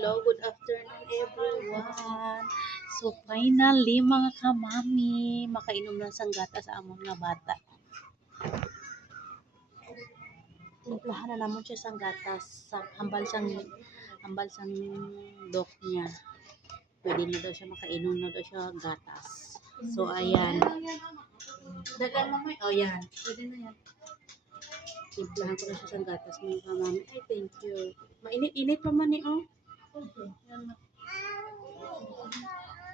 Hello, good afternoon everyone. So finally mga kamami, makainom ng sanggata sa among nga bata. Timplahan na namon siya sanggatas sa hambal sang dok niya. Pwede na daw siya makainom na daw siya gatas. So ayan. Dagan mamay. Oh yan. Pwede na yan. Timplahan ko na siya sang gatas mga kamami. Ay thank you. Mainit-init pa man oh.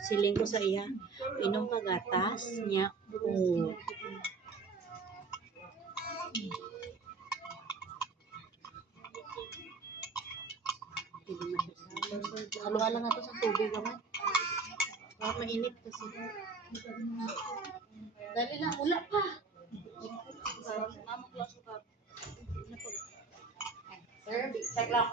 Siling ko sa iya, inom ka gatas niya. Oh. Haluan lang nato sa tubig naman. Mainit kasi. Dali lang, wala pa. Sir, check lang.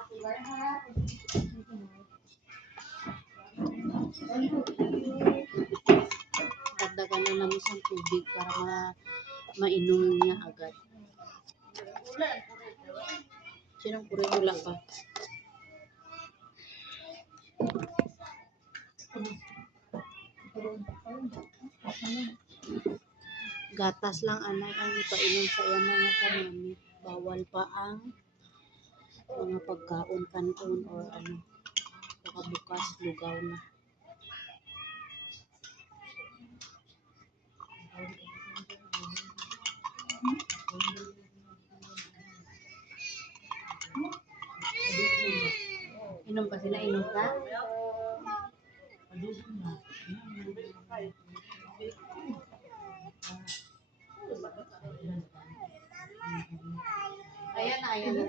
Dagdagan na namin sa tubig para mainom niya agad. Sinong puro wala pa? Gatas lang anay ang ipainom sa iya mga kamami. Bawal pa ang mga pagkaon kanon or ano. Baka bukas lugaw na. Inom pa sila, inom ka? Ayan na, ayan na.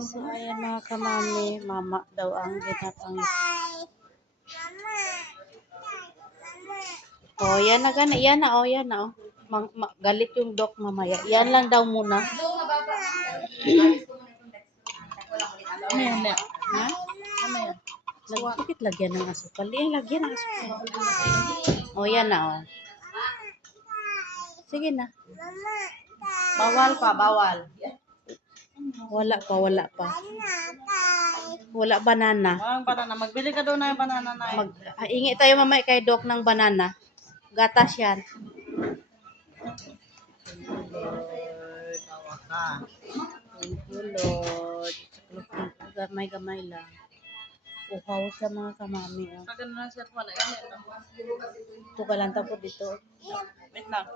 So, ayan mga kamami, mama daw ang ginapang. Oh, yan na gana, yan na, oh, yan na, oh. Galit yung doc mamaya. Yan lang daw muna. Ano yan, ha? Ano yan? Bakit lagyan ng asukal? Yan, lagyan ng asukal. Oh, yan na, oh. Sige na. Bawal pa, bawal. Wala pa, wala pa. Wala banana. Walang banana. Magbili ka daw na yung banana na yun. Hingi tayo mamaya kay Doc ng banana. Gatas yan. Lord, tawa ka. Thank you, Lord. Gamay-gamay lang. Uhaw sa mga kamami. Oh. Pag ano na siya, wala yan. Ito kalanta po dito. Wait lang.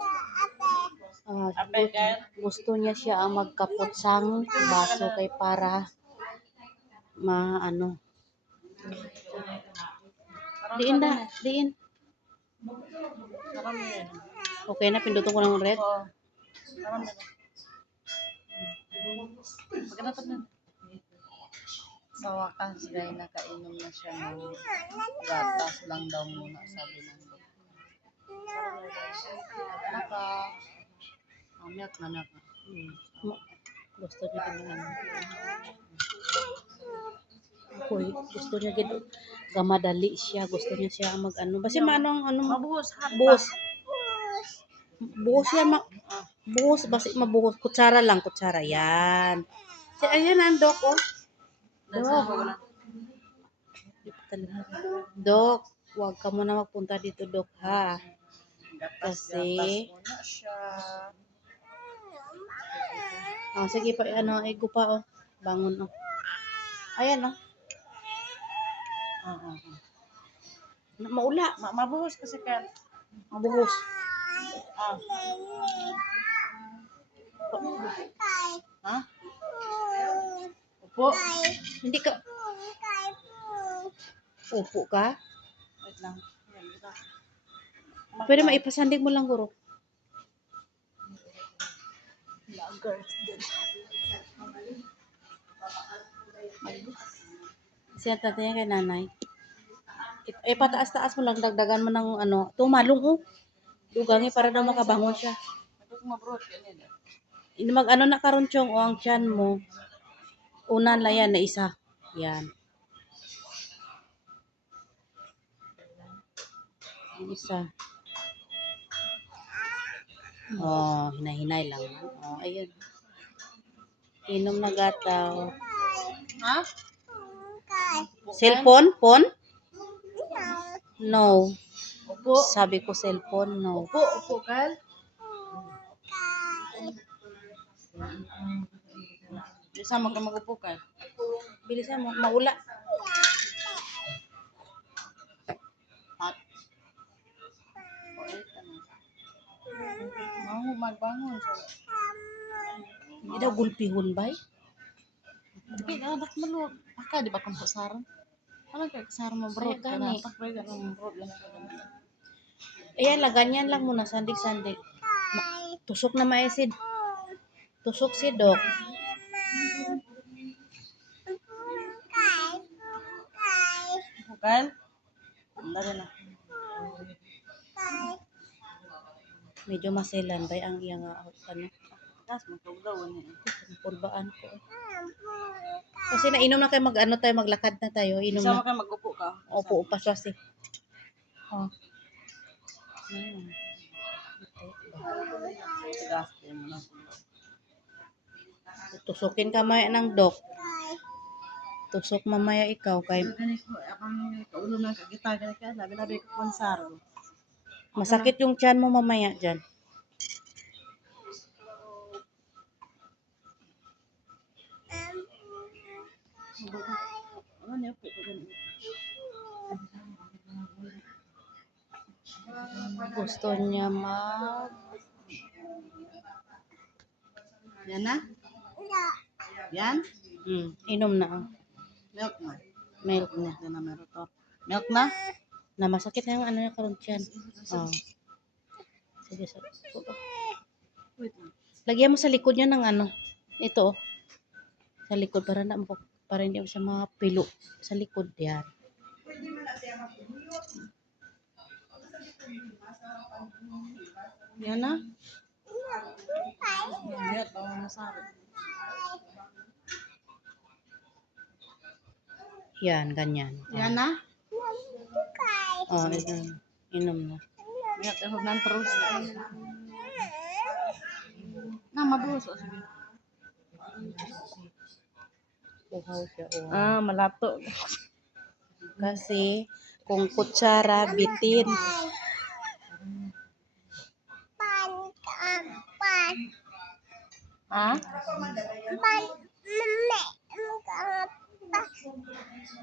Gusto niya siya ang magkapot sang baso kay para maano. Diin na, diin. Marami yan. Okay na, pindutin ko ng red. Oo. Marami yan. Pagkanatot na. Sa wakas, guys, nakainom na siya ng gatas lang daw muna, sabi ng doktor. Naka. Milk na naka. Gusto niya ganyan. Uy, gusto niya gid gamadali siya, gusto niya siya mag-ano. Basta manong ano, Mabuhos, buhos. Buhos yan, buhos, basta mabuhos. Kutsara lang, kutsara. Yan. Ayan ang Dok, oh. Dok. Dok, huwag ka muna magpunta dito, Dok, ha? Kasi, muna siya. sige pa, ano, ego pa, oh. Bangon, oh. Ayan, oh. Maula. Mabuhos kasi ka. Mabuhos. Ha? Upo. Hindi ka. Upo ka? Wait lang. Pwede maipasandig mo lang, guro. Siya tatay kay nanay. Pataas-taas mo lang, dagdagan mo ng ano. Tumalong, oh. Dugangi para daw makabangon siya. Mag-ano na karon chong, o ang tiyan mo. Unan la yan na isa. Yan. Yung isa. Oh, hinay-hinay lang. Oh, ayun. Inom na gataw. Ha? Cellphone? Phone? No. Upo. Sabi ko cellphone, no. Upo, Kyle. Sama ka mag-upo, Kyle. Bilisan mo, maula. Hot. Magbangon. Hindi daw gulpihon ba? Tapi anak maluwag. Baka di ba kung pasaran? Ano kaya kasaran mo bro? Kaya gani. Takbay ka ng bro. Ayan lang, ganyan lang muna, sandig-sandig. Tusok na maisid. Tusok si Doc. Kyle? Dali na. Medyo maselan ba ang iyang ano, Tapos magkaudawan niya. pulbaan ko. Kasi nainom na kayo mag-ano tayo, maglakad na tayo. Inom Sama na. ka mag-upo ka. Opo, upaswas eh. Oh. Gaste mo na. Tusukin ka maya ng Doc. Tusok mamaya ikaw kay Gani ko, akang kaulo na kagita. Gani ka, labi-labi ko konsar. masakit yung tiyan mo mamaya dyan. Ano niya po? Gusto niya mag... Yan na? Yan? Inom na. Milk na. Milk na. Yan na meron to. Milk na? Na masakit na yung ano niya karon tiyan. Oh. Sige, sige. Wait lang. Lagyan mo sa likod niya ng ano. Ito. Oh. Sa likod para hindi mo siya mapilo. Sa likod yan. Yan na? Yan, bawang masarap. Yan, ganyan. Yan na? Oh, inom na. Yan, tahog ng terus. Na, mabuhos. Sige. Uhaw siya. Oh. Ah, malato. Kasi kung kutsara, bitin. Ha?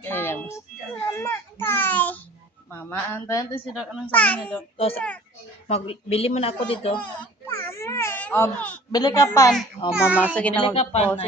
Kaya Mama, antayin to si Doc. Anong sabi ni Doc? So, bili mo na ako dito. Oh, bili ka pan. Oh, mama, sige na. Bili ka pan, Oh, Nay.